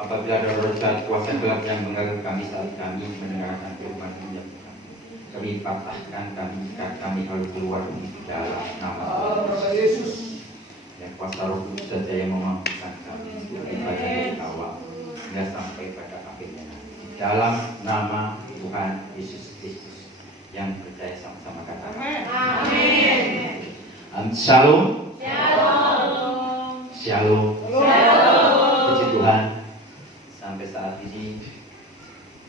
Apabila ada roh jahat kuasa gelap yang mengganggu kami saat kami mendengarkan firman Tuhan, kami patahkan kami kalau keluar dalam nama Tuhan Yesus. Yang kuasa Roh Kudus saja yang memampukan kami daripada awal hingga sampai pada akhirnya. Dalam nama Tuhan Yesus Kristus yang percaya sama-sama kata. Amin. Shalom. Shalom. Shalom. Puji Tuhan. Sampai saat ini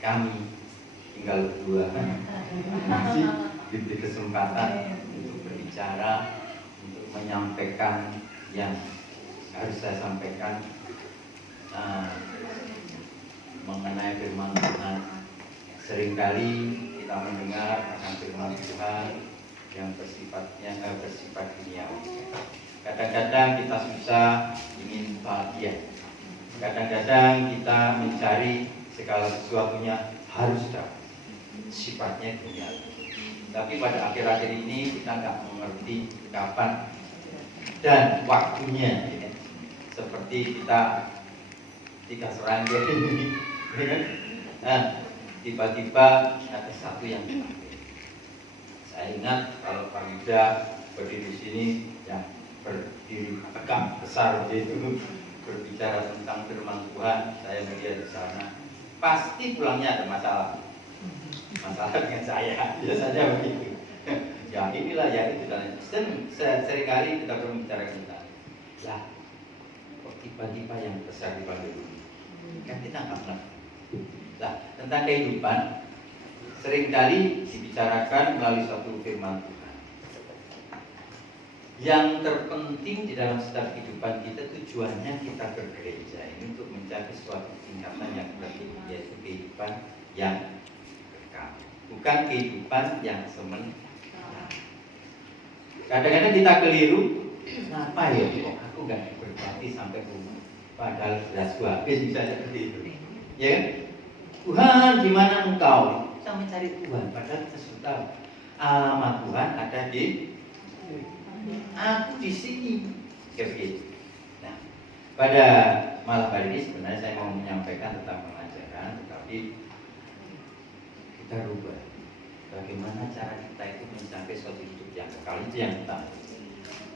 kami tinggal berdua masih diberi kesempatan untuk berbicara, untuk menyampaikan yang harus saya sampaikan mengenai firman Tuhan. Seringkali kita mendengar akan firman Tuhan yang bersifat duniawi. Kadang-kadang kita susah ingin bahagia. Kadang-kadang kita mencari segala sesuatunya harus dapat, sifatnya duniawi. Tapi pada akhir-akhir ini kita nggak mengerti kapan dan waktunya. Ya. Seperti kita serangga ini, tiba-tiba ada satu yang dipanggil. Saya ingat kalau Pak Yuda berdiri di sini, yang berdiri tegak besar begitu, berbicara tentang firman Tuhan, saya melihat di sana, pasti pulangnya ada masalah dengan saya, biasanya begitu. Ya inilah ya itu dan seringkali kita berbicara kita, ya kok tiba-tiba yang besar dipanggil ini, kan kita nggak pernah. Nah tentang kehidupan seringkali dibicarakan melalui satu firman Tuhan. Yang terpenting di dalam setiap kehidupan kita, tujuannya kita ke gereja ini untuk mencapai suatu tingkatan yang berarti, yaitu kehidupan yang kekal, bukan kehidupan yang sementara. Kadang-kadang kita keliru, kenapa ya kok aku nggak diberkati sampai rumah, padahal jelas habis misalnya seperti itu, ya kan? Tuhan di mana engkau? Kita mencari Tuhan, padahal kita sudah tahu alamat Tuhan ada di aku di sini, begitu. Nah, pada malam hari ini sebenarnya saya mau menyampaikan tentang pengajaran, tetapi kita rubah bagaimana cara kita itu mencapai suatu hidup yang kekal. Itu yang pertama.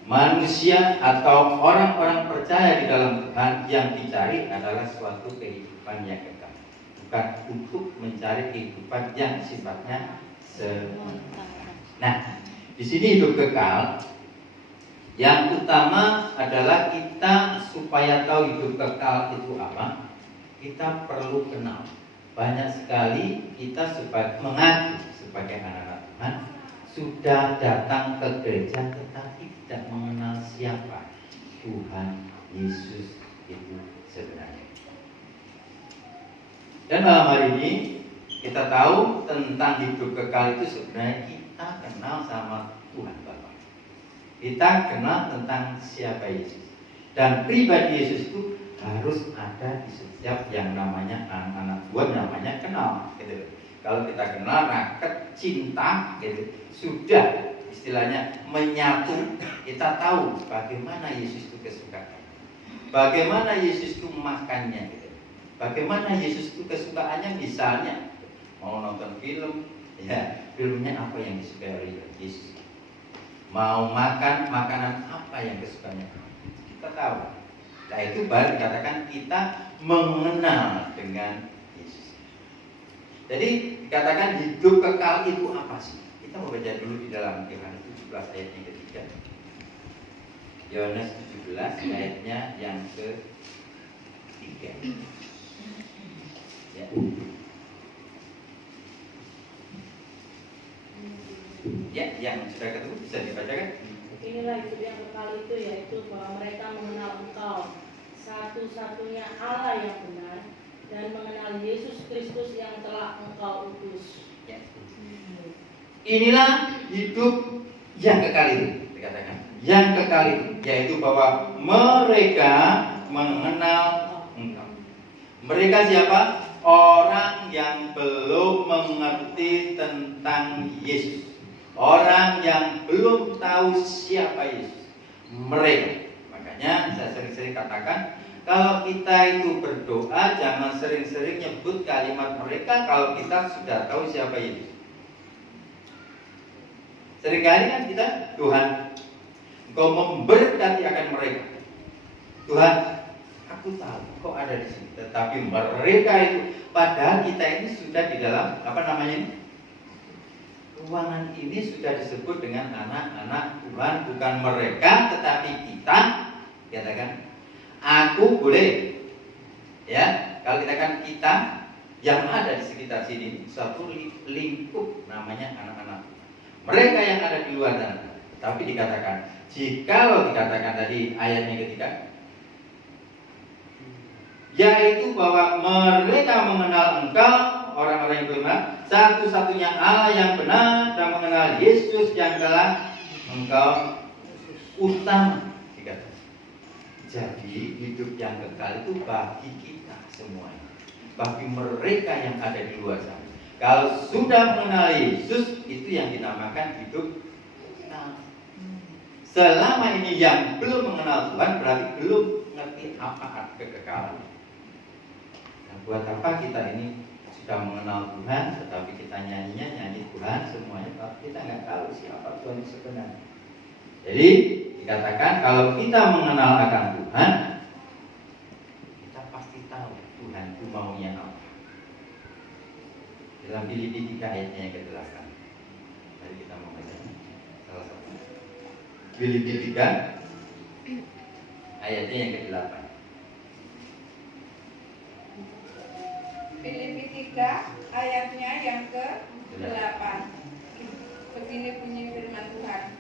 Manusia atau orang-orang percaya di dalam Tuhan yang dicari adalah suatu kehidupan yang kekal, bukan untuk mencari kehidupan yang sifatnya sementara. Nah, di sini hidup kekal. Yang utama adalah kita supaya tahu hidup kekal itu apa, kita perlu kenal banyak sekali kita mengaku sebagai anak-anak Tuhan sudah datang ke gereja tetapi tidak mengenal siapa Tuhan Yesus itu sebenarnya. Dan malam hari ini kita tahu tentang hidup kekal itu sebenarnya kita kenal sama Tuhan Bapa. Kita kenal tentang siapa Yesus. Dan pribadi Yesus itu harus ada di setiap yang namanya anak-anak Tuhan, namanya kenal gitu. Kalau kita kenal, nah cinta gitu, sudah istilahnya menyatu. Kita tahu bagaimana Yesus itu kesukaan, bagaimana Yesus itu makannya gitu. Bagaimana Yesus itu kesukaannya, misalnya mau nonton film, ya filmnya apa yang disukai oleh Yesus. Mau makan makanan apa yang kesukaannya, kita tahu. Nah itu baru dikatakan kita mengenal dengan Yesus. Jadi dikatakan hidup kekal itu apa sih? Kita mau baca dulu di dalam Yohanes 17 ayat yang ketiga. Yohanes 17 ayatnya yang ketiga. Ya, yang sudah ketemu bisa dibacakan. Inilah hidup yang kekal itu, yaitu bahwa mereka mengenal Engkau satu-satunya Allah yang benar, dan mengenal Yesus Kristus yang telah Engkau utus. Ya. Inilah hidup yang kekal itu, dikatakan. Yang kekal itu, yaitu bahwa mereka mengenal Engkau. Mereka siapa? Orang yang belum mengerti tentang Yesus, orang yang belum tahu siapa Yesus. Mereka. Makanya saya sering-sering katakan, kalau kita itu berdoa jangan sering-sering nyebut kalimat mereka kalau kita sudah tahu siapa Yesus. Seringkali kan kita, Tuhan, Engkau memberkati akan mereka. Tuhan, aku tahu kok ada di sini, tetapi mereka itu, padahal kita ini sudah di dalam ruangan ini sudah disebut dengan anak-anak Tuhan, bukan mereka tetapi kita. Katakan, aku boleh, ya. Kalau katakan kita yang ada di sekitar sini, satu lingkup namanya anak-anak. Mereka yang ada di luar sana, tetapi dikatakan, jikalau dikatakan tadi ayatnya ketiga, yaitu bahwa mereka mengenal Engkau, orang-orang yang benar, satu-satunya Allah yang benar, dan mengenal Yesus yang telah Engkau utama. Jadi hidup yang kekal itu bagi kita semuanya, bagi mereka yang ada di luar sana. Kalau sudah mengenal Yesus, itu yang dinamakan hidup kekal. Selama ini yang belum mengenal Tuhan berarti belum mengerti apa arti kekekalan. Buat apa kita ini sudah mengenal Tuhan, tetapi kita nyanyi Tuhan semuanya, tapi kita nggak tahu siapa Tuhan sebenarnya. Jadi dikatakan kalau kita mengenal akan Tuhan, kita pasti tahu Tuhan itu maunya apa. Dalam Filipi 3 ayatnya yang ke-8. Mari kita membaca salah satu. Filipi 3 ayatnya yang ke-8. Filipi 3 ayatnya yang ke-8. Begini bunyi firman Tuhan.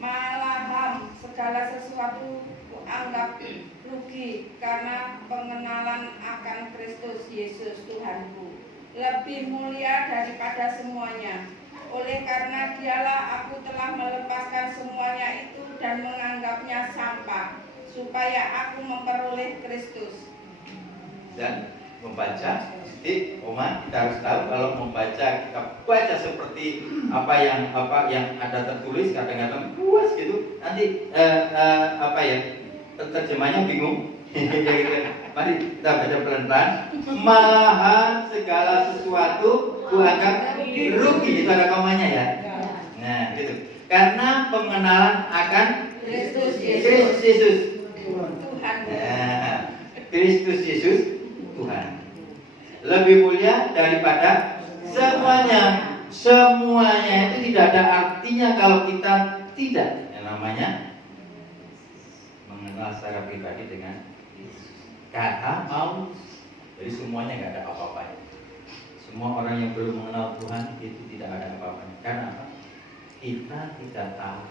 Malahan segala sesuatu kuanggap rugi karena pengenalan akan Kristus Yesus Tuhanku lebih mulia daripada semuanya. Oleh karena dialah aku telah melepaskan semuanya itu dan menganggapnya sampah, supaya aku memperoleh Kristus. Dan membaca, jadi kita harus tahu kalau membaca, kita baca seperti apa yang ada tertulis, kadang-kadang puas gitu, nanti terjemahnya bingung. Mari kita baca pelan-pelan. Malahan segala sesuatu kuanggap rugi, itu ada komanya ya. Nah gitu, karena pengenalan akan Kristus Yesus Tuhan. Kristus Yesus Tuhan lebih mulia daripada semuanya. Semuanya itu tidak ada artinya kalau kita tidak yang namanya mengenal secara pribadi dengan kata Jadi semuanya nggak ada apa-apanya. Semua orang yang belum mengenal Tuhan itu tidak ada apa-apanya. Karena apa? Kita tidak tahu.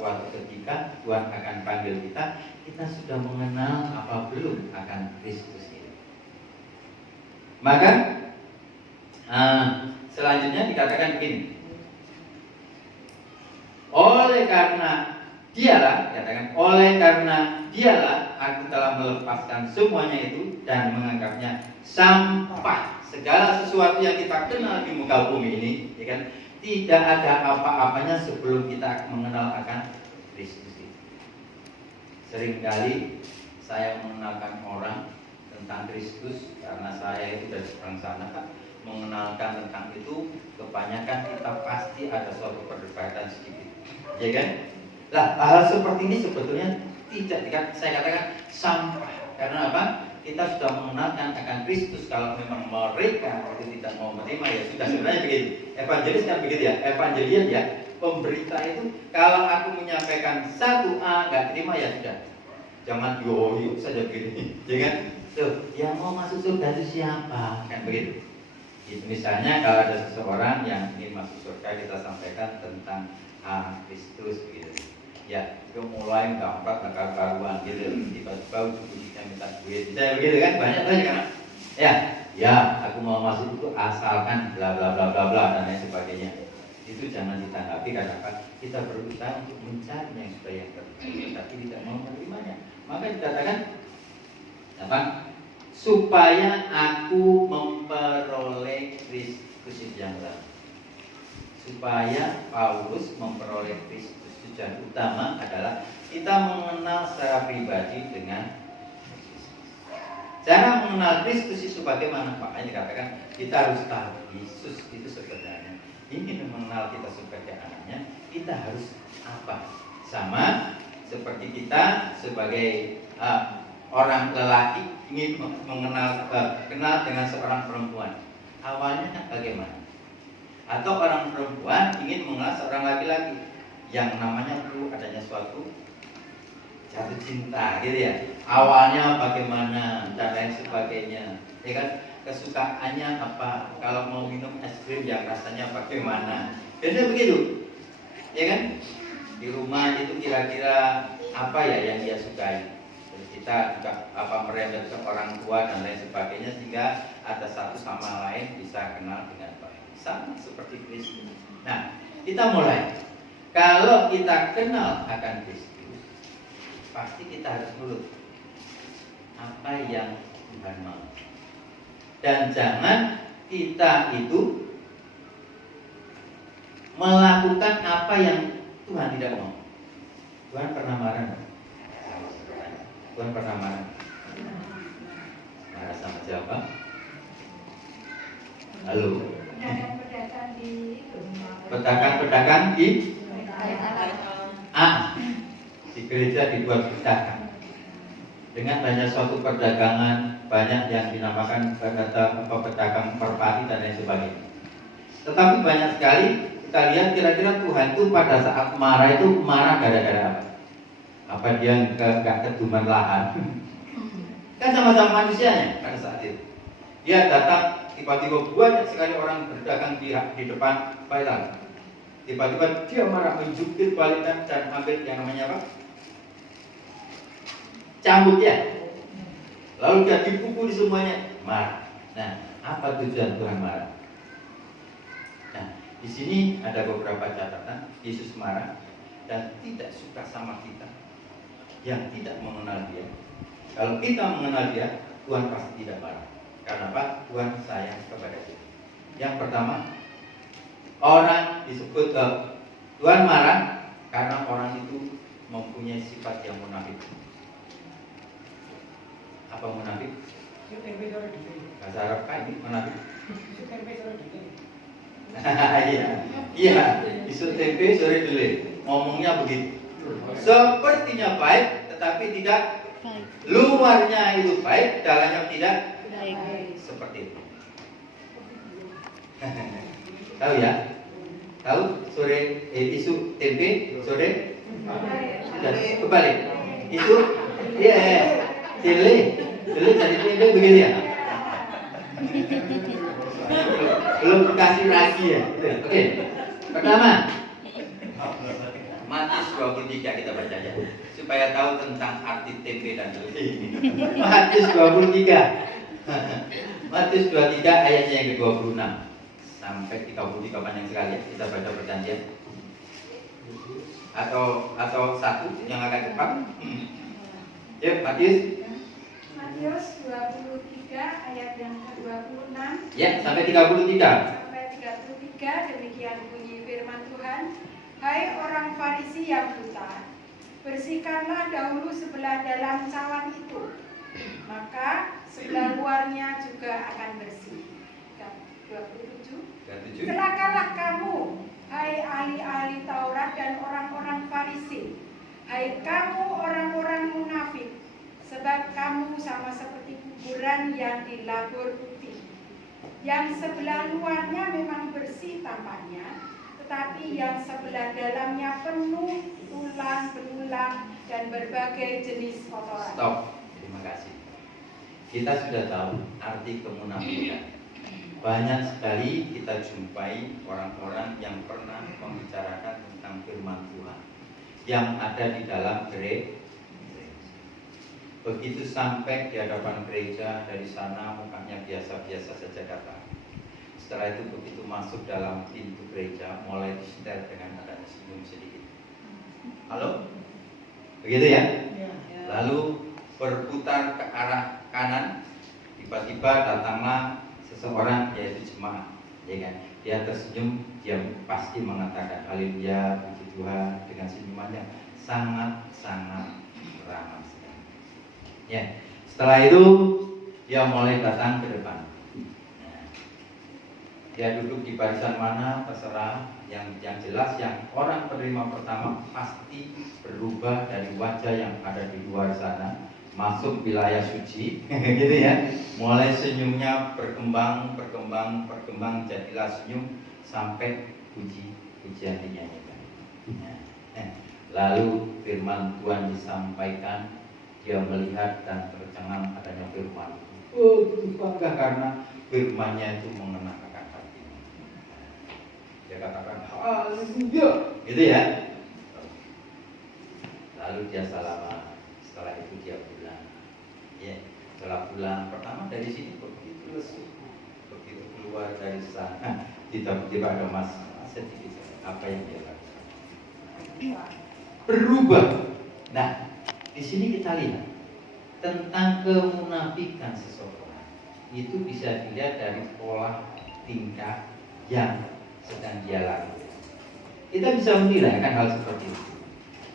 Suatu ketika Tuhan akan panggil kita, kita sudah mengenal apa belum akan Kristus ini. Maka selanjutnya dikatakan begini. Oleh karena dialah, katakan, oleh karena dialah aku telah melepaskan semuanya itu dan menganggapnya sampah. Segala sesuatu yang kita kenal di muka bumi ini, ya kan, tidak ada apa-apanya sebelum kita mengenal akan Kristus itu. Seringkali saya mengenalkan orang tentang Kristus karena saya itu dari orang sana, Pak. Mengenalkan tentang itu, kebanyakan kita pasti ada suatu perdebatan sedikit, ya kan? Lah, hal seperti ini sebetulnya tidak, saya katakan sampah. Karena apa? Kita sudah mengenalkan akan Kristus. Kalau memang mereka itu tidak mau menerima, ya sudah. Sebenarnya begitu. Evangelis kan begitu ya. Evangelian ya, pemberita itu kalau aku menyampaikan 1A nggak terima, ya sudah. Jangan yoyo saja begini, ya kan? Tuh, yang mau masuk surga itu siapa? Kan begitu. Misalnya kalau ada seseorang yang ingin masuk surga, kita sampaikan tentang Kristus begitu. Ya, itu mulai gampang karuan gitu. Tiba-tiba ujung-ujungnya minta duit. Bisa begitu kan? Banyak kan? Ya, aku mau masuk itu asalkan bla bla bla bla bla dan lain sebagainya. Itu jangan ditanggapi karena apa? Kita berusaha untuk mencari yang supaya yang terbaik, tapi tidak mau menerimanya. Maka dikatakan apa? Supaya aku memperoleh Kristus yang lain. Supaya Paulus memperoleh Kristus. Tujuan utama adalah kita mengenal secara pribadi dengan Kristus. Cara mengenal Kristus itu bagaimana? Makanya dikatakan kita harus tahu Yesus itu sebenarnya ingin mengenal kita sebagai anaknya. Kita harus apa? Sama seperti kita sebagai orang lelaki ingin kenal dengan seorang perempuan. Awalnya bagaimana? Atau orang perempuan ingin mengenal seorang laki-laki, yang namanya perlu adanya suatu jatuh cinta, gitu ya. Awalnya bagaimana dan lain sebagainya, ya kan? Kesukaannya apa? Kalau mau minum es krim yang rasanya bagaimana? Biasanya begitu, ya kan? Di rumah itu kira-kira apa ya yang dia sukai? Terus kita juga merembet ke orang tua dan lain sebagainya, sehingga ada satu sama lain bisa kenal dengan baik. Sama seperti Kristus. Nah, kita mulai. Kalau kita kenal akan Kristus, pasti kita harus nurut apa yang Tuhan mau. Dan jangan kita itu melakukan apa yang Tuhan tidak mau. Tuhan pernah marah? Tuhan pernah marah? Marah sama siapa? Halo? Pedagang di di gereja dibuat pedagang. Dengan banyak suatu perdagangan, banyak yang dinamakan pedagang merpati dan lain sebagainya. Tetapi banyak sekali kita lihat kira-kira Tuhan itu pada saat marah itu marah gara-gara apa? Apa dia nggak keduman lahan? Kan sama-sama manusianya pada saat itu. Dia datang, tiba-tiba banyak sekali orang berdagang di depan Baitan. Tiba-tiba dia marah, menjungkir balikan dan ambil yang namanya apa? Cambuk ya. Lalu dia dipukul semuanya, marah. Nah, apa tujuan Tuhan marah? Nah, di sini ada beberapa catatan. Yesus marah dan tidak suka sama kita yang tidak mengenal Dia. Kalau kita mengenal Dia, Tuhan pasti tidak marah. Karena apa? Tuhan sayang kepada kita. Yang pertama, orang disebut Tuhan marah karena orang itu mempunyai sifat yang munafik. Apa munafik? Bahasa Arab kan ini munafik. Iya, isu tempe sore dele. Ngomongnya begitu. Sepertinya baik, tetapi tidak baik. Luarnya itu baik, dalamnya tidak baik. Seperti itu. Tahu ya? Tahu sore isu tempe sore sudah kebalik. Isu dele jadi tempe begitu ya. Belum dikasih lagi ya. Oke. Pertama, Matius 23 kita baca aja supaya tahu tentang arti tempe dan telur. Matius 23. Matius 23 ayatnya yang ke-26 sampai 33 panjang sekali ya. Kita baca perjanjian. Atau satu yang agak cepat. Ya, Matius. Matius 23 ayat yang ke-26 Ya, sampai 33. sampai 33 demikian bunyi firman Tuhan. Hai orang Farisi yang buta, bersihkanlah dahulu sebelah dalam cawan itu, maka sebelah luarnya juga akan bersih. 27. Celakalah kamu, hai ahli-ahli Taurat dan orang-orang Farisi, hai kamu orang-orang munafik, sebab kamu sama seperti kuburan yang dilabur putih, yang sebelah luarnya memang bersih tampaknya, tetapi yang sebelah dalamnya penuh tulang belulang dan berbagai jenis kotoran. Stop. Terima kasih. Kita sudah tahu arti kemunafikan. Banyak sekali kita jumpai orang-orang yang pernah membicarakan tentang firman Tuhan yang ada di dalam gereja. Begitu sampai di hadapan gereja, dari sana mukanya biasa-biasa saja datang. Setelah itu begitu masuk dalam pintu gereja, mulai disetel dengan adanya senyum sedikit. Halo? Begitu ya? Lalu berputar ke arah kanan, tiba-tiba datanglah seseorang, yaitu jemaat, ya kan? Dia tersenyum, dia pasti mengatakan haleluya, puji Tuhan dengan senyumannya sangat-sangat ramah sekali. Ya, setelah itu dia mulai datang ke depan. Dia duduk di barisan mana terserah, yang jelas yang orang penerima pertama pasti berubah dari wajah yang ada di luar sana masuk wilayah suci gitu ya, mulai senyumnya berkembang jadilah senyum sampai pujian dinyanyikan. Lalu firman Tuhan disampaikan, dia melihat dan tercengang adanya firman. Oh, bangga karena firman-Nya itu mengena akan hatinya. Dia katakan haleluya, gitu ya. Lalu dia salaman. Setelah itu dia pulang. Ya, setelah pulang pertama dari sini begitu lesu, begitu keluar dari sana tiba-tiba ada masalah sedikit. Apa yang dia lakukan? Berubah. Nah, di sini kita lihat tentang kemunafikan seseorang. Itu bisa dilihat dari pola tingkah yang sedang dia lakukan. Kita bisa menilai kan hal seperti itu.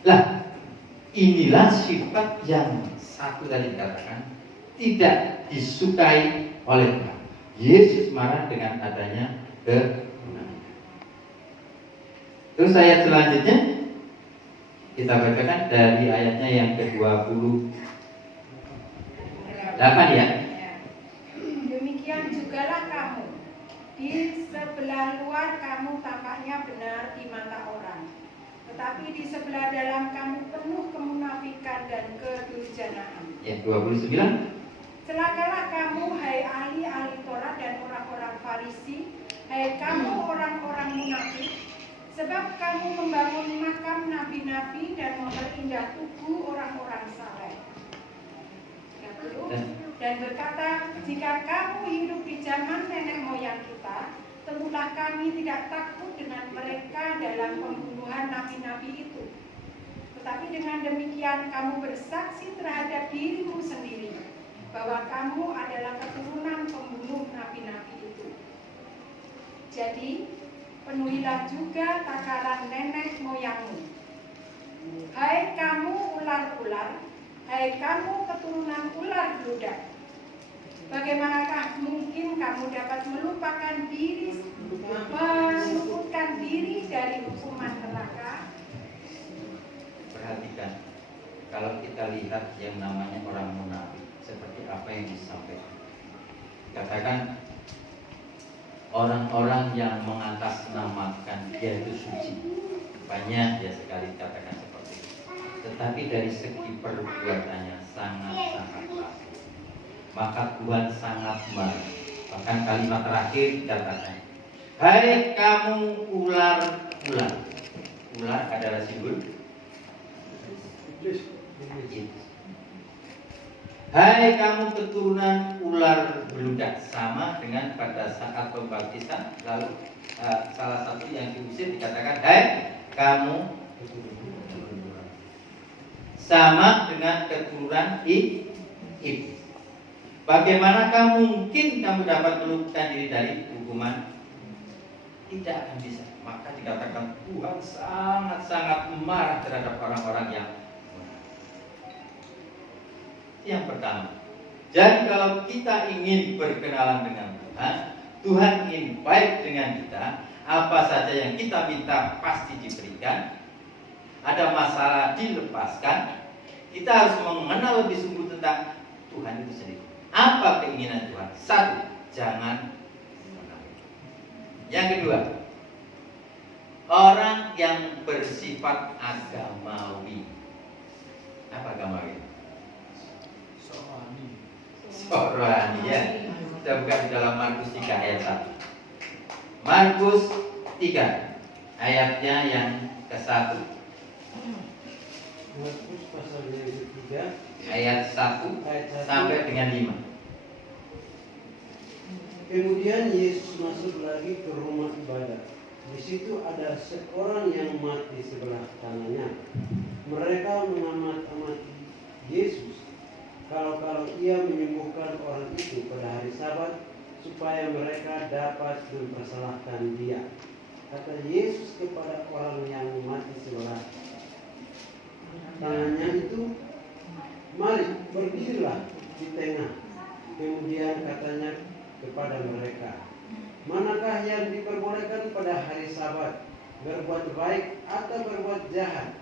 Lah, inilah sifat yang satu tadi dikatakan tidak disukai oleh Tuhan. Yesus marah dengan adanya kemunafikan. Terus ayat selanjutnya kita bacakan dari ayatnya yang ke-28 ya. Demikian jugalah kamu. Di sebelah luar kamu tampaknya benar di mata orang, tetapi di sebelah dalam kamu penuh kemunafikan dan kedurjanaan. Ya, 29. Celakalah kamu, hai ahli-ahli Taurat dan orang-orang Farisi, hai kamu orang-orang munafik, sebab kamu membangun makam nabi-nabi dan memperindah tugu orang-orang saleh. 30. Dan berkata, jika kamu hidup di zaman nenek moyang kita, tentulah kami tidak takut dengan mereka dalam pembunuhan nabi-nabi itu. Tetapi dengan demikian kamu bersaksi terhadap dirimu sendiri bahwa kamu adalah keturunan pembunuh nabi-nabi itu. Jadi penuhilah juga takaran nenek moyangmu. Hai kamu ular-ular, hai kamu keturunan ular beludak, bagaimanakah mungkin kamu dapat meluputkan diri dari hukuman neraka? Perhatikan, kalau kita lihat yang namanya orang munafik, seperti apa yang disampaikan. Katakan orang-orang yang mengatasnamakan dia itu suci, banyak ya sekali dikatakan seperti itu. Tetapi dari segi perbuatannya sangat-sangat rapuh. Maka Tuhan sangat marah Bahkan kalimat terakhir dikatakan, hai kamu ular-ular. Ular adalah simbol iblis. Hai kamu keturunan ular beludak. Sama dengan pada saat pembaptisan. Lalu salah satu yang diusir dikatakan, hai kamu sama dengan keturunan iblis. Bagaimanakah mungkin kamu dapat meluputkan diri dari hukuman? Tidak akan bisa. Maka dikatakan Tuhan sangat-sangat marah terhadap orang-orang yang pertama. Jadi kalau kita ingin berkenalan dengan Tuhan, Tuhan ingin baik dengan kita, apa saja yang kita minta pasti diberikan. Ada masalah dilepaskan. Kita harus mengenal lebih sungguh tentang Tuhan itu sendiri. Apa keinginan Tuhan? Satu, jangan munafik. Yang kedua, orang yang bersifat agamawi. Apa agamawi? Rohani ya. Kita buka di dalam Markus 3 ayat 1. Markus 3 ayatnya yang ke-1. Markus pasal yang ketiga Ayat 1 sampai dengan 5. Kemudian Yesus masuk lagi ke rumah ibadah. Di situ ada seorang yang mati sebelah kanannya. Mereka mengamat-amati Yesus kalau ia menyembuhkan orang itu pada hari Sabat, supaya mereka dapat mempersalahkan dia. Kata Yesus kepada orang yang mati sebelah tangannya itu, mari berdirilah di tengah. Kemudian katanya kepada mereka, manakah yang diperbolehkan pada hari Sabat, berbuat baik atau berbuat jahat,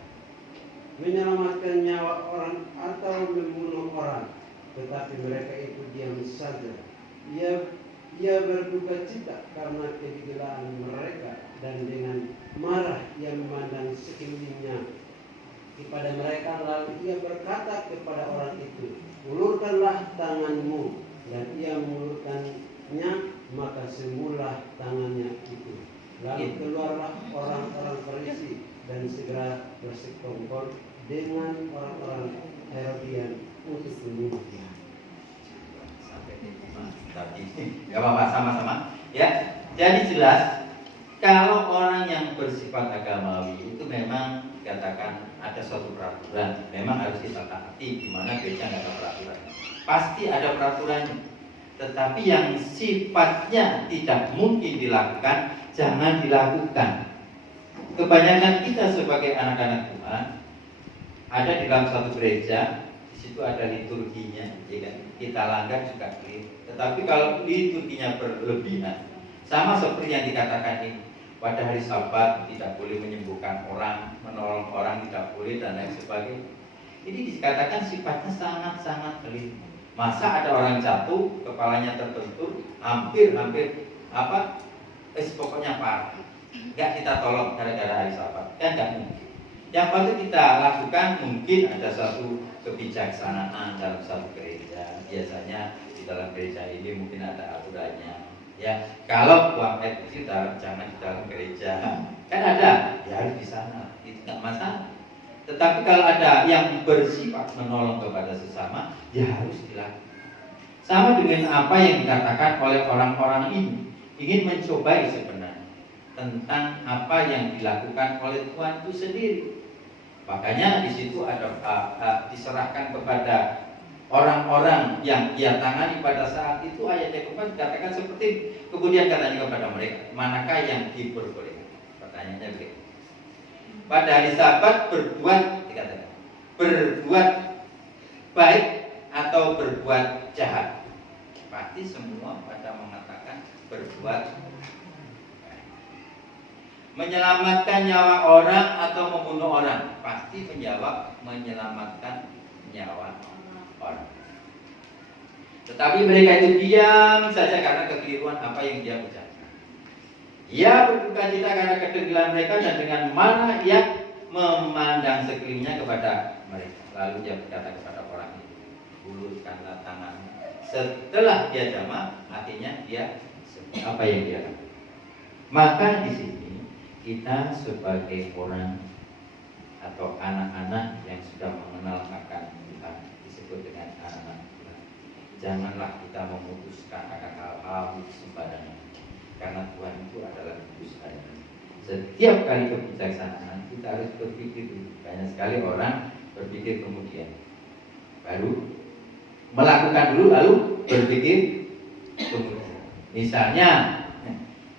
menyelamatkan nyawa orang atau membunuh orang? Tetapi mereka itu diam saja. Ia berduka cita karena kegilaan mereka, dan dengan marah ia memandang sekelilingnya kepada mereka. Lalu ia berkata kepada orang itu, ulurkanlah tanganmu. Dan ia mengulurkannya, maka sembuhlah tangannya itu. Lalu keluarlah orang-orang Farisi dan segera bersekongkol dengan orang-orang Herodian untuk membunuh dia. Tapi gak apa-apa, sama-sama ya. Jadi jelas kalau orang yang bersifat agamawi itu memang dikatakan ada suatu peraturan, memang harus kita taati. Di mana gereja nggak ada peraturan, pasti ada peraturannya. Tetapi yang sifatnya tidak mungkin dilakukan, jangan dilakukan. Kebanyakan kita sebagai anak-anak Tuhan ada di dalam satu gereja, di situ ada liturginya, ya kan? Kita langgar juga keliru. Tetapi kalau liturginya berlebihan, sama seperti yang dikatakan ini, pada hari Sabat tidak boleh menyembuhkan orang, menolong orang tidak boleh, dan lain sebagainya. Ini dikatakan sifatnya sangat-sangat keliru. Masa ada orang jatuh, kepalanya terbentur, hampir pokoknya parah, nggak kita tolong gara-gara hari Sabat, kan nggak mungkin. Yang patut kita lakukan, mungkin ada suatu kebijaksanaan dalam satu gereja. Biasanya di dalam gereja ini mungkin ada aturannya. Ya, kalau buang air kecil jangan di dalam gereja, kan ada, ya harus di sana, itu nggak masalah. Tetapi kalau ada yang bersifat menolong kepada sesama, ya harus dilakukan. Sama dengan apa yang dikatakan oleh orang-orang ini, ingin mencobai sebenarnya tentang apa yang dilakukan oleh Tuhan itu sendiri. Makanya di situ ada diserahkan kepada orang-orang yang ia tangani pada saat itu. Ayat yang keempat dikatakan seperti, kemudian katanya kepada mereka, manakah yang diperbolehkan? Pertanyaannya begitu. Pada hari Sabat dikatakan berbuat baik atau berbuat jahat? Pasti semua pada mengatakan berbuat baik. Menyelamatkan nyawa orang atau membunuh orang? Pasti menjawab menyelamatkan nyawa orang. Tetapi mereka itu diam saja karena kekeliruan apa yang dia ucapkan. Ia berduka cita karena kedengkilan mereka, dan dengan marah ia memandang sekelilingnya kepada mereka. Lalu dia berkata kepada orang itu, ulurkanlah tangan. Setelah dia jamak, artinya dia apa yang dia lakukan. Maka di sini kita sebagai orang atau anak-anak yang sudah mengenal akan Tuhan, disebut dengan anak-anak Tuhan. Janganlah kita memutuskan akan hal-hal sembarangan, karena Tuhan itu adalah kudus adanya. Setiap kali kebijaksanaan kita harus berpikir dulu. Banyak sekali orang berpikir kemudian baru melakukan dulu, lalu berpikir kemudian. Misalnya,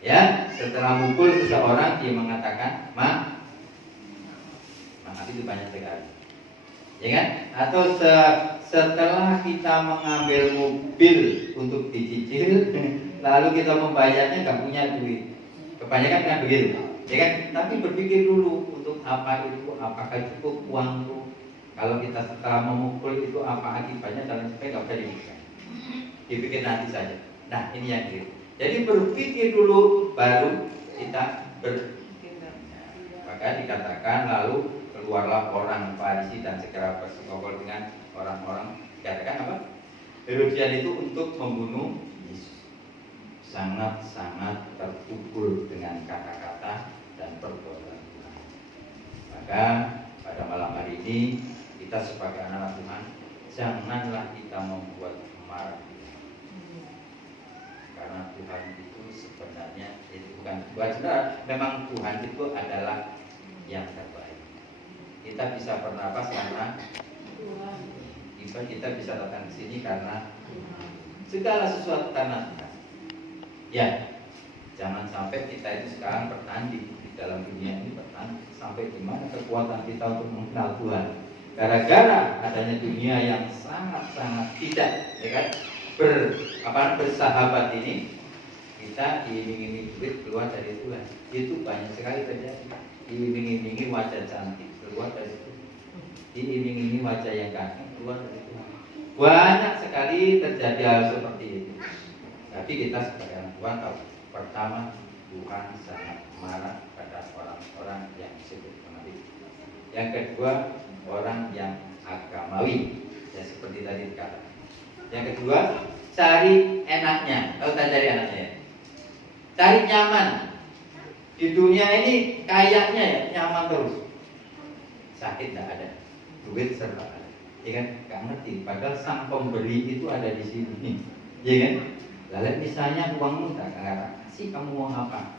ya, setelah mukul seseorang dia mengatakan maaf itu banyak sekali, ya kan? Atau setelah kita mengambil mobil untuk dicicil, lalu kita membayarnya nggak punya duit. Kebanyakan kan begitu, ya kan? Tapi berpikir dulu untuk apa itu, apakah cukup uangku? Kalau kita setelah memukul itu apa akibatnya, dan supaya nggak usah dipikir nanti saja. Nah, ini yang gitu. Jadi berpikir dulu baru kita bertindak. Maka dikatakan lalu keluarlah orang Farisi dan segera bersekongkol dengan orang-orang. Dikatakan apa? Herodian itu untuk membunuh Yesus. Sangat-sangat terpukul dengan kata-kata dan perbuatan Tuhan. Maka pada malam hari ini kita sebagai anak Tuhan, janganlah kita membuat marah. Karena Tuhan itu sebenarnya itu bukan sebenarnya, memang Tuhan itu adalah yang terbaik. Kita bisa bernapas karena Tuhan. Kita bisa datang ke sini karena segala sesuatu karena Tuhan. Ya, jangan sampai kita itu sekarang bertanding di dalam dunia ini, bertanding sampai di mana kekuatan kita untuk mengenal Tuhan. Gara-gara adanya dunia yang sangat-sangat tidak, ya kan, bersahabat ini, kita diiming-imingi duit keluar dari Tuhan. Itu banyak sekali terjadi. Diiming-imingi wajah cantik keluar dari Tuhan. Diiming-imingi wajah yang ganteng keluar dari Tuhan. Banyak sekali terjadi hal seperti itu. Tapi kita sebagai anak Tuhan tahu, pertama Tuhan sangat marah pada orang-orang yang disebut munafik. Yang kedua, orang yang agamawi, ya seperti tadi dikatakan. Yang kedua, cari enaknya. Tahu tak cari enaknya ya? Cari nyaman. Di dunia ini kayaknya ya nyaman terus. Sakit tidak ada, duit serba ada. Ya kan? Gak ngerti. Padahal sang pemberi itu ada di sini. Ya kan? Lalu misalnya uangmu tak kasih, kamu mau apa?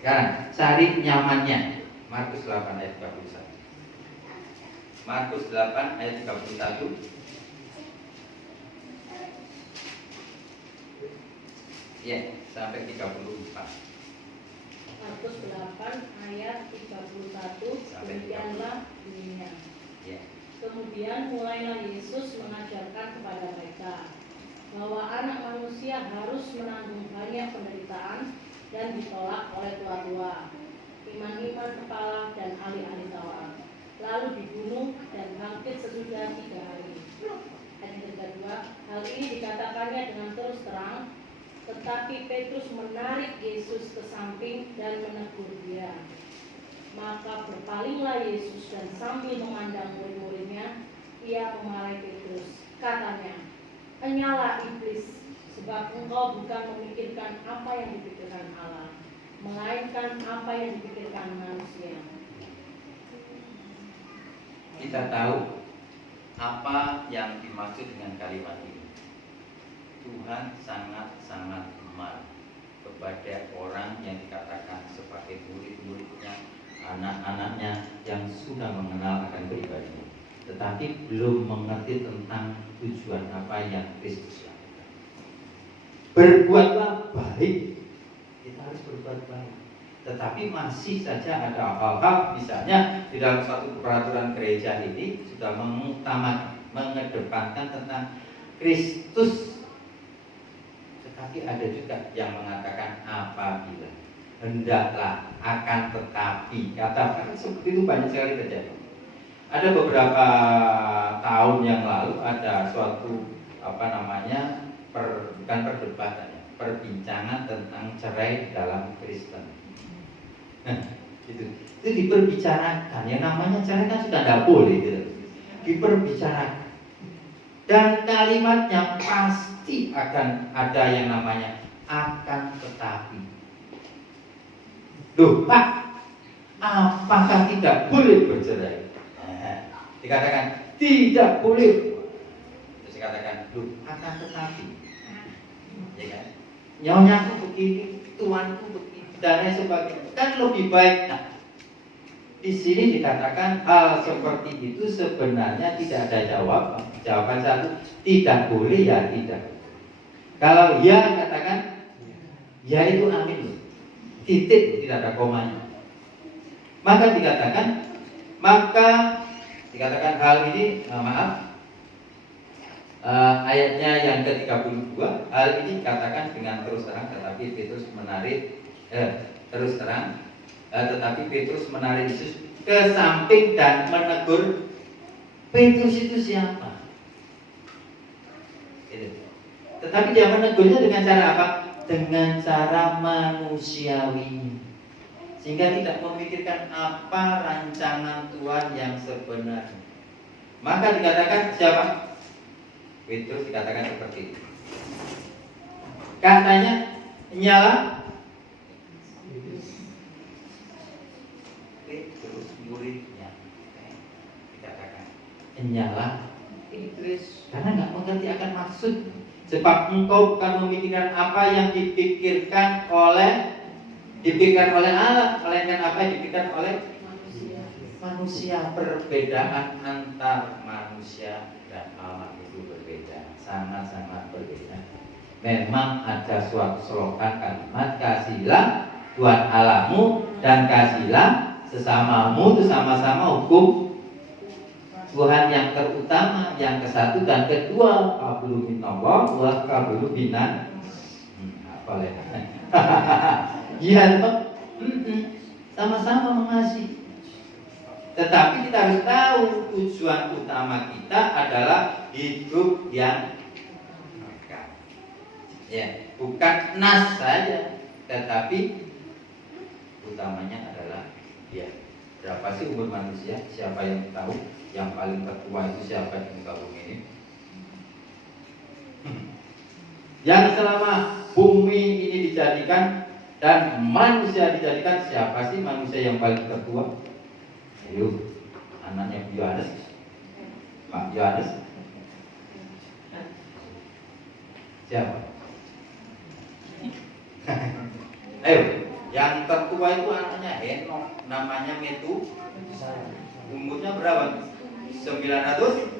Sekarang cari nyamannya. Markus 8 ayat 31. Markus 8 ayat 31. Ya, sampai 34. Markus 8 ayat 31. Demikianlah bunyinya. Ya. Kemudian mulailah Yesus mengajarkan kepada mereka bahwa anak manusia harus menanggung banyak penderitaan dan ditolak oleh tua-tua, imam-imam kepala dan ahli-ahli Taurat, lalu dibunuh dan bangkit sesudah 3 hari. Ayat yang kedua, hal ini dikatakannya dengan terus terang, tetapi Petrus menarik Yesus ke samping dan menegur dia. Maka berpalinglah Yesus dan sambil memandang murid-muridnya, ia memarahi Petrus. Katanya, "Enyalah iblis, sebab engkau bukan memikirkan apa yang dipikirkan Allah, melainkan apa yang dipikirkan manusia." Kita tahu apa yang dimaksud dengan kalimat ini. Tuhan sangat-sangat marah kepada orang yang dikatakan sebagai murid-muridnya, anak-anaknya yang sudah mengenal akan pribadinya, tetapi belum mengerti tentang tujuan apa yang Kristus lakukan. Berbuatlah baik, kita harus berbuat baik. Tetapi masih saja ada hal-hal, misalnya di dalam satu peraturan gereja ini sudah mengedepankan tentang Kristus. Tetapi ada juga yang mengatakan apabila, hendaklah, akan tetapi. Kata-kata seperti itu banyak sekali terjadi. Ada beberapa tahun yang lalu ada suatu bukan perdebatan ya, perbincangan tentang cerai dalam Kristen. Nah, itu diperbicarakan. Yang namanya cerai kan sudah tidak boleh gitu. Diperbicarakan. Dan kalimatnya pasti akan ada yang namanya akan tetapi. Loh Pak, apakah tidak boleh bercerai? Dikatakan tidak boleh. Terus dikatakan, loh akan tetapi, ya kan? Nyonyaku begini, tuanku begini, dan lain sebagainya. Kan lebih baik. Nah, di sini dikatakan hal seperti itu sebenarnya tidak ada jawaban satu, tidak boleh ya tidak. Kalau ya katakan, ya itu amin, titik, tidak ada komanya. Maka dikatakan hal ini, ayatnya yang ke-32, hal ini dikatakan dengan terus terang, tetapi Petrus menarik Yesus ke samping dan menegur. Petrus itu siapa? Tetapi dia menegurnya dengan cara apa? Dengan cara manusiawi, sehingga tidak memikirkan apa rancangan Tuhan yang sebenarnya. Maka dikatakan siapa? Petrus dikatakan seperti itu. Katanya nyala Petrus muridnya, dikatakan nyala Petrus karena nggak mengerti akan maksud. Sebab engkau bukan memikirkan apa yang dipikirkan oleh Allah, melainkan apa yang dipikirkan oleh manusia. Perbedaan antar manusia dan Allah itu berbeda, sangat-sangat berbeda. Memang ada suatu slogan kalimat, kasihlah Tuhan Allahmu dan kasihlah sesamamu, itu sama-sama hukum Tuhan yang terutama, yang ke-1 dan kedua, qablu minallah wa qablu binan. Apa ya? Iya toh? Sama-sama mengasihi. Tetapi kita harus tahu tujuan utama kita adalah hidup yang berkah. Ya, bukan nas saja, tetapi utamanya adalah ya. Berapa sih umur manusia? Siapa yang tahu? Yang paling tertua itu siapa di muka bumi ini? Yang selama bumi ini dijadikan dan manusia dijadikan, siapa sih manusia yang paling tertua? Ayo, anaknya Yohanes, Pak Yohanes. Siapa? Ayo, yang tertua itu anaknya Henok, namanya Metu. Umurnya berapa? 900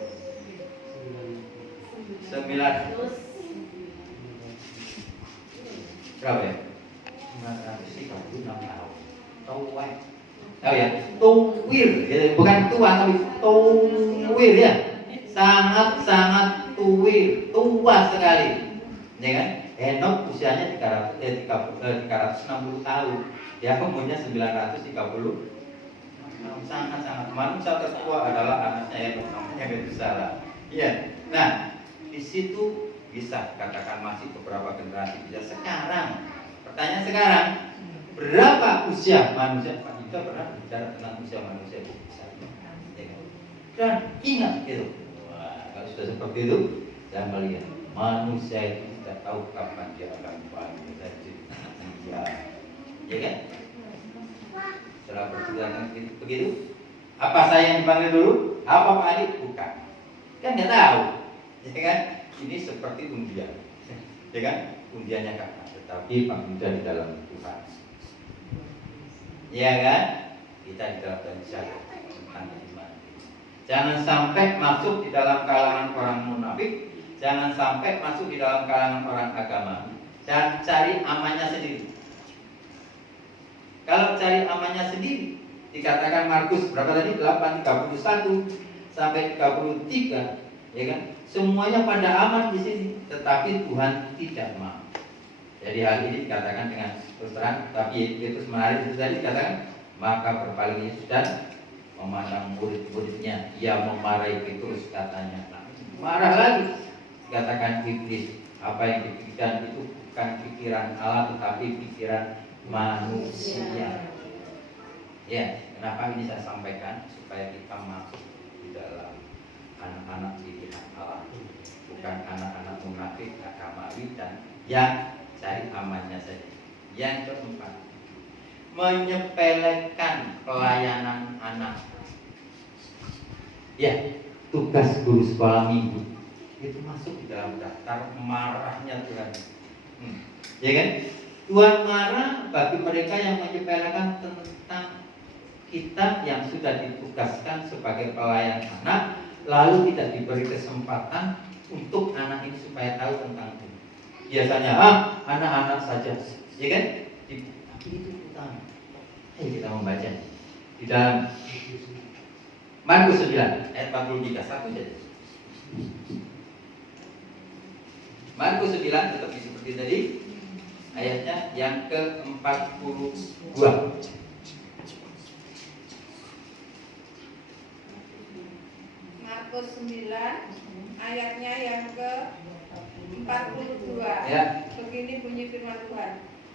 berapa ya? 936 tahun. Tua. Tahu ya? Tuwir, bukan tua tapi tuwir ya. Sangat-sangat tuwir, tua sekali. Ya kan? Henok usianya 360 tahun. Dia umurnya 930. Sangat-sangat manusia tertua adalah anaknya yang namanya Metusalah. Iya. Nah, di situ bisa katakan masih beberapa generasi bisa. Sekarang, pertanyaan sekarang, berapa usia manusia? Pak kita pernah bicara tentang usia manusia besar. Dan ingat itu. Wah, kalau sudah seperti itu, saya melihat manusia itu tidak tahu kapan dia akan panggil saja. Iya, ya kan? Setelah persidangan begitu, apa saya yang dipanggil dulu? Apa Pak Adi? Bukan. Kan nggak tahu, ya kan? Ini seperti undian, ya kan? Undiannya kakak, tetapi panggilnya di dalam Tuhan, ya kan? Kita di dalam siapa? Tentang iman. Jangan sampai masuk di dalam kalangan orang munafik, jangan sampai masuk di dalam kalangan orang agama. Dan cari amannya sendiri. Kalau cari amannya sendiri, dikatakan Markus berapa tadi? 8:31 sampai 33, ya kan? Semuanya pada aman di sini, tetapi Tuhan tidak mau. Jadi hal ini dikatakan dengan terus terang, tapi Petrus menarik itu tadi dikatakan, maka berpaling Yesus dan memandang murid-muridnya. Ia memarahi Petrus, katanya. Nah, marah lagi, dikatakan iblis. Apa yang dipikirkan itu bukan pikiran Allah, tetapi pikiran manusia. Ya, kenapa ini saya sampaikan? Supaya kita masuk di dalam anak-anak didikan Allah. bukan anak-anak munafik, agamawi, dan yang cari amannya saja. Yang keempat, menyepelekan pelayanan anak. Ya, tugas guru sekolah minggu itu masuk di dalam daftar marahnya Tuhan. Ya kan? Tuhan marah bagi mereka yang menyepelekan tentang kita yang sudah ditugaskan sebagai pelayan anak, lalu tidak diberi kesempatan untuk anak ini supaya tahu tentang itu. Biasanya anak-anak saja, ya kan? Tapi itu utama. Ayo kita membaca di dalam Markus 9 ayat 43, satu saja. Markus 9 tetap seperti tadi, ayatnya yang ke-42. Markus 9 ayatnya yang ke-42. Ya. Begini bunyi firman Tuhan.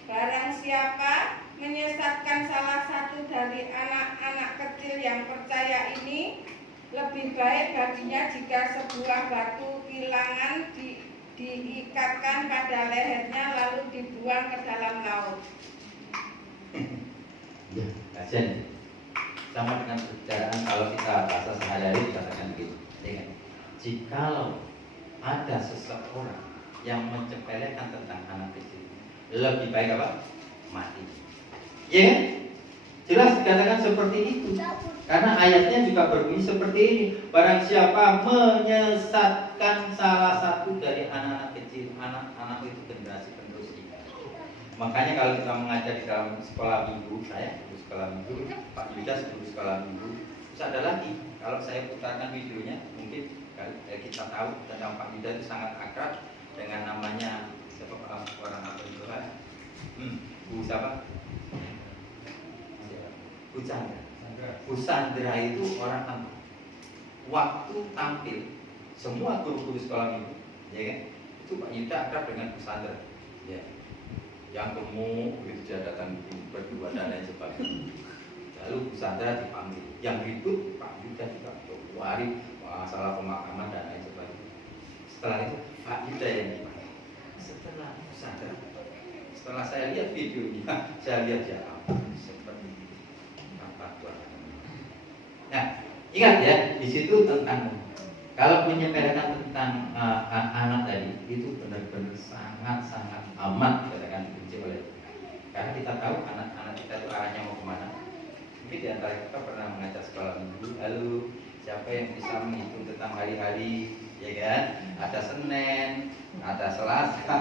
Barang siapa menyesatkan salah satu dari anak-anak kecil yang percaya ini, lebih baik baginya jika sebuah batu kilangan diikatkan pada lehernya lalu dibuang ke dalam laut. Ya, kasihan. Sama dengan perbicaraan kalau kita bahasa sehari-hari dikatakan begitu, ya kan? Jikalau ada seseorang yang mencepelekan tentang anak kecil, lebih baik apa? Mati. Ya kan? Jelas dikatakan seperti itu. Karena ayatnya juga berbunyi seperti ini. Barang siapa menyesatkan salah satu dari anak-anak kecil, anak-anak itu generasi penerus kita. Makanya kalau kita mengajar di dalam sekolah minggu, saya guru sekolah minggu, Pak Yudas guru sekolah minggu, terus ada lagi. Kalau saya putarkan videonya, mungkin kita tahu tentang Pak Yudas itu sangat akrab dengan namanya siapa orang apa itu kan? Bu siapa? Bu Chandra. Bu Chandra itu orang apa? Waktu tampil semua guru-guru sekolah minggu, ya kan? Itu Pak Yudas akrab dengan Bu Chandra. Ya. Yang gemuk itu dia datang berdua dan lain sebagainya. Lalu Bu Chandra dipanggil. Yang ribut Pak Yudas juga keluarin masalah pemakaman dan lain sebagainya. Setelah itu Pak Yudas yang dipanggil. Setelah Bu Chandra, setelah saya lihat videonya, saya lihat ya seperti apa Tuhan. Nah, ingat ya, di situ tentang kalau menyepelekan tentang anak tadi itu benar-benar sangat-sangat amat dikatakan dibenci oleh Tuhan. Karena kita tahu anak-anak kita itu arahnya mau kemana. Mungkin di antara kita pernah mengajar sekolah minggu, lalu siapa yang bisa menghitung tentang hari-hari, ya kan? Ada Senin, ada Selasa,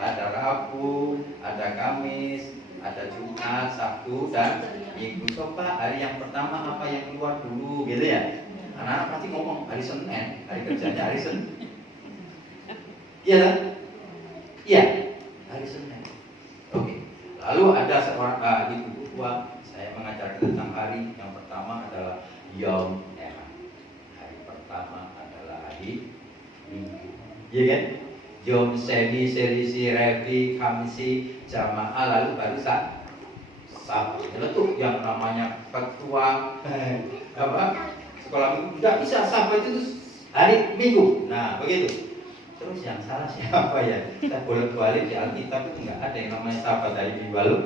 ada Rabu, ada Kamis, ada Jumat, Sabtu, dan Minggu. Coba hari yang pertama apa yang keluar dulu, gitu ya? Anak-anak pasti ngomong hari Senin, hari kerjanya hari Senin. Iya kan? Iya, hari Senin. Oke. Lalu ada seorang ibu tua, saya mengajar tentang hari yang pertama adalah Yom Ehad. Hari pertama adalah hari Minggu. Iya kan? Yom Semi, Selisi, Revi, Kamisi, Jamaah, lalu baru Sabat. Itu yang namanya ketua apa? Sekolah minggu tidak bisa, Sabat itu hari Minggu. Nah begitu. Terus yang salah siapa ya? Kita boleh balik di Alkitab itu nggak ada yang namanya Sabat hari Minggu. Lalu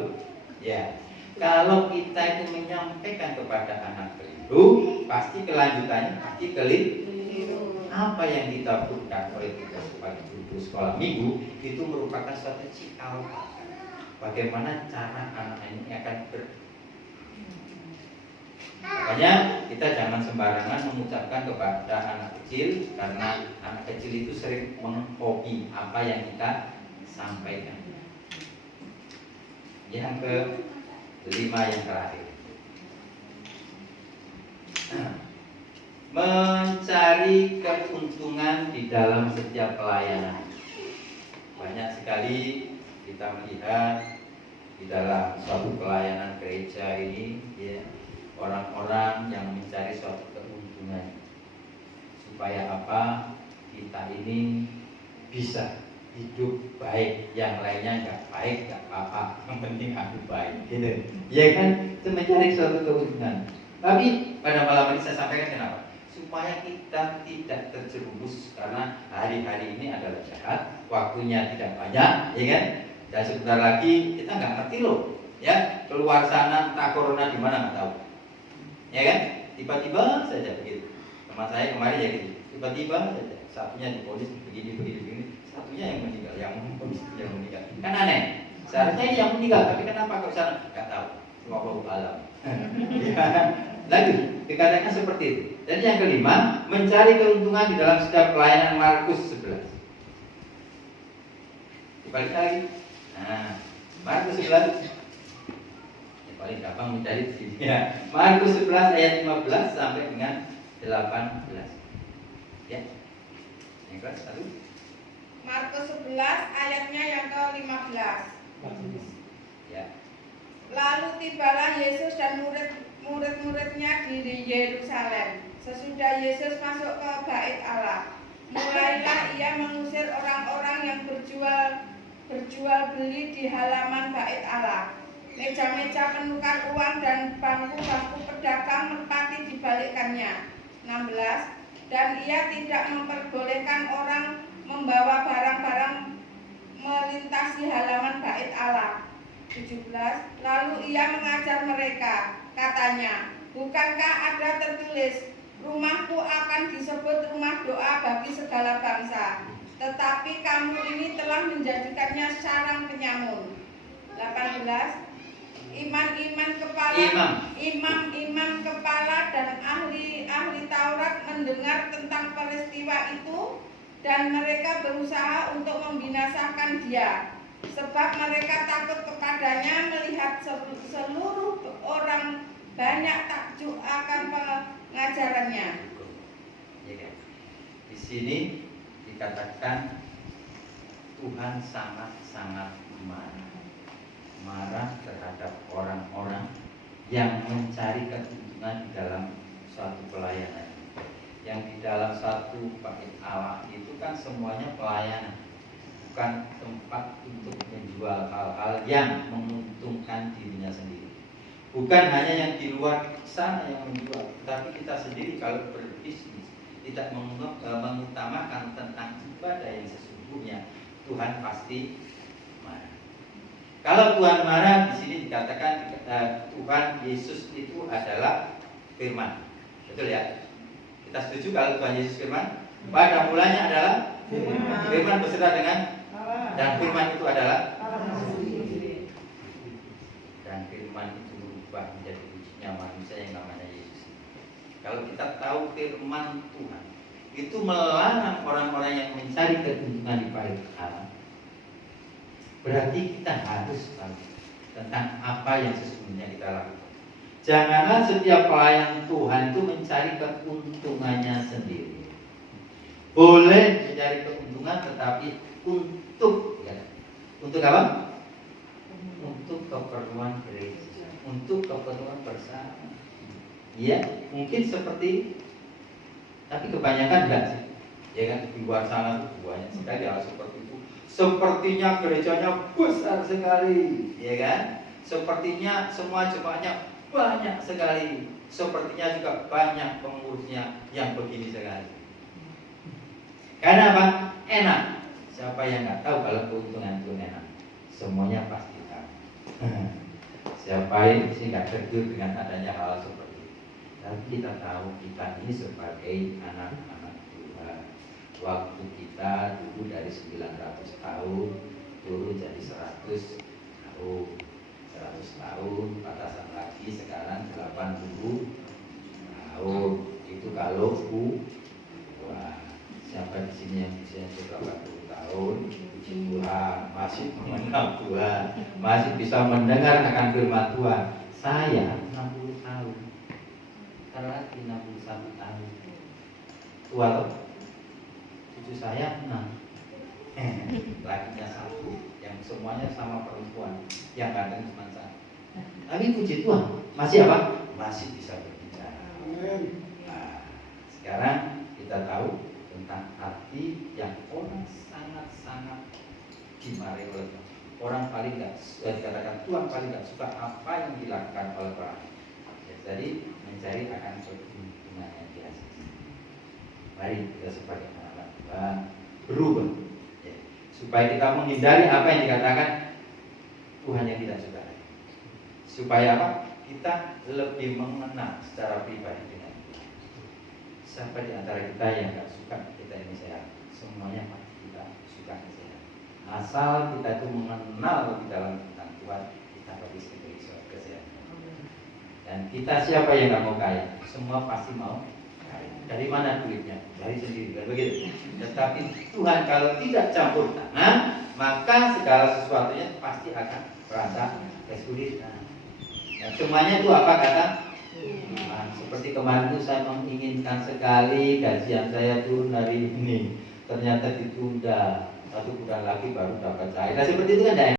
ya, kalau kita itu menyampaikan kepada anak keliru, pasti kelanjutannya pasti keliru. Apa yang kita berikan oleh kita sebagai guru sekolah minggu itu merupakan suatu cikal bakal bagaimana cara anak ini akan Makanya kita jangan sembarangan mengucapkan kepada anak kecil, karena anak kecil itu sering mengkopi apa yang kita sampaikan. Yang kelima yang terakhir, mencari keuntungan di dalam setiap pelayanan. Banyak sekali kita melihat di dalam suatu pelayanan gereja ini, ya, orang-orang yang mencari suatu keuntungan supaya apa? Kita ini bisa hidup baik, yang lainnya nggak baik nggak apa-apa, yang penting aku baik, gitu. Ya kan? Itu mencari suatu keuntungan. Tapi pada malam ini saya sampaikan kenapa? supaya kita tidak terjerumus, karena hari-hari ini adalah jahat, waktunya tidak banyak, ya kan? Dan sebentar lagi kita nggak ngerti loh, ya, keluar sana entah corona di mana nggak tahu, ya kan? Tiba-tiba saja begitu. Teman saya kemarin ya gitu, tiba-tiba saja satunya diponis begini, satunya yang meninggal, yang meninggal. Kan aneh. Seharusnya ini yang meninggal, tapi kenapa kok sana? Nggak tahu. Wallahu a'lam. Ya. Lanjut, dikatakan seperti itu. Dan yang kelima, mencari keuntungan di dalam setiap pelayanan. Markus 11. Dibalik lagi. Nah, Markus 11. Ya, paling gampang mencari di sini ya. Markus 11 ayat 15 sampai dengan 18. Ya. Yang kelas 1. Markus 11 ayatnya yang ke-15. Ya. Lalu tibalah Yesus dan murid-muridnya di Yerusalem. Sesudah Yesus masuk ke Bait Allah, mulailah ia mengusir orang-orang yang berjual beli di halaman Bait Allah. Meja-meja penukar uang dan bangku-bangku pedagang merpati dibalikkannya. 16. Dan ia tidak memperbolehkan orang membawa barang-barang melintasi halaman Bait Allah. 17. Lalu ia mengajar mereka, katanya, bukankah ada tertulis, rumahku akan disebut rumah doa bagi segala bangsa, tetapi kamu ini telah menjadikannya sarang penyamun. 18. Imam-imam kepala dan ahli Taurat mendengar tentang peristiwa itu, dan mereka berusaha untuk membinasakan dia, sebab mereka takut kepadanya melihat seluruh orang banyak takjub akan pengajarannya. Di sini dikatakan Tuhan sangat-sangat marah terhadap orang-orang yang mencari keuntungan di dalam suatu pelayanan. Yang di dalam satu Bait Allah itu kan semuanya pelayanan, bukan tempat untuk menjual hal-hal yang menguntungkan dirinya sendiri. Bukan hanya yang di luar sana yang menjual, tapi kita sendiri kalau berbisnis tidak mengutamakan tentang ibadah yang sesungguhnya, Tuhan pasti marah. Kalau Tuhan marah, di sini dikatakan Tuhan Yesus itu adalah firman. Betul ya? Kita setuju kalau Tuhan Yesus firman? Pada mulanya adalah firman beserta dengan, dan firman itu adalah, dan firman itu berubah menjadi wujudnya manusia yang namanya Yesus. Kalau kita tahu firman Tuhan itu melarang orang-orang yang mencari keuntungan di Bait Allah, berarti kita harus tahu tentang apa yang sesungguhnya kita lakukan. Janganlah setiap pelayan Tuhan itu mencari keuntungannya sendiri. Boleh mencari keuntungan, tetapi untuk apa? Untuk keperluan gereja, untuk keperluan bersama. Ya, mungkin seperti, tapi kebanyakan enggak sih. Ya kan, di luar sana tuh banyak sekali hal seperti itu. Sepertinya gerejanya besar sekali, ya kan? Sepertinya semua jemaatnya banyak sekali. Sepertinya juga banyak pengurusnya yang begini sekali. Karena apa? Enak. Siapa yang nggak tahu kalau keuntungan itu enak? Semuanya pasti tahu. Siapa yang sih nggak tergiur dengan adanya hal seperti itu? Tapi kita tahu kita ini sebagai anak-anak Tuhan. Waktu kita dulu dari 900 tahun turun jadi 100 tahun. 100 tahun, batasan lagi sekarang 80 tahun. Itu kalau wah, siapa di sini yang usia 80 tahun, puji Tuhan, masih mengenal Tuhan, masih bisa mendengar akan firman Tuhan. Saya 60 tahun, lagi 61 tahun. Tua loh. Cucu saya 6. Lakinya 1, yang semuanya sama perempuan, yang ganteng cuma saya. Tapi puji Tuhan, masih apa? Masih bisa berbicara. Nah, sekarang kita tahu tentang arti yang orang sangat-sangat dimarahi oleh Tuhan. Orang paling dikatakan Tuhan paling gak suka apa yang dilakukan oleh orang. Ya, jadi mencari akan keuntungan yang biasa. Mari kita sebagai anak-anak Tuhan berubah, ya. Supaya kita menghindari apa yang dikatakan Tuhan yang tidak suka. Supaya apa? Kita lebih mengenal secara pribadi dengan Tuhan. Siapa di antara kita yang tidak suka kita ini sehat? Semuanya pasti kita suka sehat. Asal kita itu mengenal di dalam tentang Tuhan, kita habis diberi surga sehat. Dan kita siapa yang nggak mau kaya? Semua pasti mau kaya. Dari mana duitnya? Dari sendiri, kan begitu. Tetapi Tuhan kalau tidak campur tangan, maka segala sesuatunya pasti akan merasa kesulitan. Dan semuanya itu apa kata? Tuhan. Seperti kemarin itu saya menginginkan sekali gajian saya turun hari ini, ternyata ditunda. 1 bulan lagi baru dapat cair. Nah, seperti itu kan